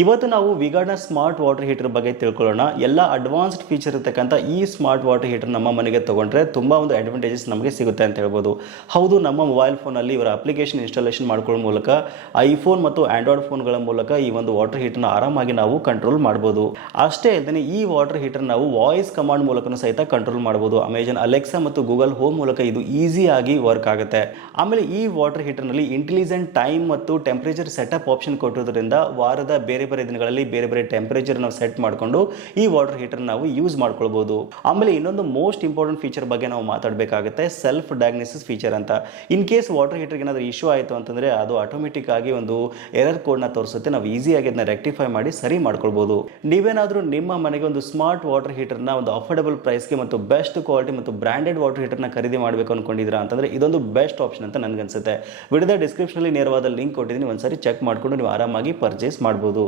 ಇವತ್ತು ನಾವು ವಿಗಾರ್ಡ್ನ smart water heater ಬಗ್ಗೆ ತಿಳ್ಕೊಳ್ಳೋಣ. ಎಲ್ಲ ಅಡ್ವಾನ್ಸ್ಡ್ ಫೀಚರ್ ಇರತಕ್ಕಂಥ ಈ ಸ್ಮಾರ್ಟ್ ವಾಟರ್ ಹೀಟರ್ ನಮ್ಮ ಮನೆಗೆ ತಗೊಂಡ್ರೆ ತುಂಬಾ ಒಂದು ಅಡ್ವಾಂಟೇಜಸ್ ನಮಗೆ ಸಿಗುತ್ತೆ ಅಂತ ಹೇಳ್ಬೋದು. ಹೌದು, ನಮ್ಮ ಮೊಬೈಲ್ ಫೋನಲ್ಲಿ ಇವರ ಅಪ್ಲಿಕೇಶನ್ ಇನ್ಸ್ಟಾಲೇಷನ್ ಮಾಡ್ಕೊಳ್ಳೋ ಮೂಲಕ ಐಫೋನ್ ಮತ್ತು ಆಂಡ್ರಾಯ್ಡ್ ಫೋನ್ಗಳ ಮೂಲಕ ಈ ಒಂದು ವಾಟರ್ ಹೀಟರ್ನ ಆರಾಮಾಗಿ ನಾವು ಕಂಟ್ರೋಲ್ ಮಾಡ್ಬೋದು. ಅಷ್ಟೇ ಅಲ್ಲದೆ ಈ ವಾಟರ್ ಹೀಟರ್ ನಾವು ವಾಯ್ಸ್ ಕಮಾಂಡ್ ಮೂಲಕನೂ ಸಹಿತ ಕಂಟ್ರೋಲ್ ಮಾಡ್ಬೋದು. ಅಮೆಜಾನ್ ಅಲೆಕ್ಸಾ ಮತ್ತು ಗೂಗಲ್ ಹೋಮ್ ಮೂಲಕ ಇದು ಈಸಿಯಾಗಿ ವರ್ಕ್ ಆಗುತ್ತೆ. ಆಮೇಲೆ ಈ ವಾಟರ್ ಹೀಟರ್ನಲ್ಲಿ ಇಂಟೆಲಿಜೆಂಟ್ ಟೈಮ್ ಮತ್ತು ಟೆಂಪರೇಚರ್ ಸೆಟಪ್ ಆಪ್ಷನ್ ಕೊಟ್ಟಿರೋದ್ರಿಂದ ವಾರದ ಬೇರೆ ಬೇರೆ ದಿನಗಳಲ್ಲಿ ಬೇರೆ ಬೇರೆ ಟೆಂಪರೇಚರ್ ನಾವು ಸೆಟ್ ಮಾಡಿಕೊಂಡು ಈ ವಾಟರ್ ಹೀಟರ್ ನಾವು ಯೂಸ್ ಮಾಡ್ಕೊಳ್ಬಹುದು. ಆಮೇಲೆ ಇನ್ನೊಂದು ಮೋಸ್ಟ್ ಇಂಪಾರ್ಟೆಂಟ್ ಫೀಚರ್ ಬಗ್ಗೆ ನಾವು ಮಾತಾಡಬೇಕಾಗುತ್ತೆ, ಸೆಲ್ಫ್ ಡಯಾಗ್ನೋಸಿಸ್ ಫೀಚರ್ ಅಂತ. ಇನ್ ಕೇಸ್ ವಾಟರ್ ಹೀಟರ್ಗೆ ಏನಾದರೂ ಇಶ್ಯೂ ಆಯಿತು ಅಂತಂದ್ರೆ ಅದು ಆಟೋಮೆಟಿಕ್ ಆಗಿ ಒಂದು ಎರರ್ ಕೋಡ್ನ ತೋರಿಸುತ್ತೆ. ನಾವು ಈಸಿಯಾಗಿ ಅದನ್ನ ರೆಕ್ಟಿಫೈ ಮಾಡಿ ಸರಿ ಮಾಡ್ಕೊಳ್ಬಹುದು. ನೀವೇನಾದರೂ ನಿಮ್ಮ ಮನೆಗೆ ಒಂದು ಸ್ಮಾರ್ಟ್ ವಾಟರ್ ಹೀಟರ್ನ ಒಂದು ಅಫೋರ್ಡಬಲ್ ಪ್ರೈಸ್ಗೆ ಮತ್ತು ಬೆಸ್ಟ್ ಕ್ವಾಲಿಟಿ ಮತ್ತು ಬ್ರಾಂಡೆಡ್ ವಾಟರ್ ಹೀಟರ್ನ ಖರೀದಿ ಮಾಡಬೇಕು ಅನ್ಕೊಂಡಿದ್ದೀರಾ ಅಂತಂದ್ರೆ ಇದೊಂದು ಬೆಸ್ಟ್ ಆಪ್ಷನ್ ಅಂತ ನನಗನ್ಸುತ್ತೆ. ವಿಡಿಯೋದ ಡಿಸ್ಕ್ರಿಪ್ಷನಲ್ಲಿ ನೇರವಾದ ಲಿಂಕ್ ಕೊಟ್ಟಿದ್ದೀನಿ, ಒಂದ್ಸರಿ ಚೆಕ್ ಮಾಡಿಕೊಂಡು ನೀವು ಆರಾಮಾಗಿ ಪರ್ಚೇಸ್ ಮಾಡ್ಬೋದು.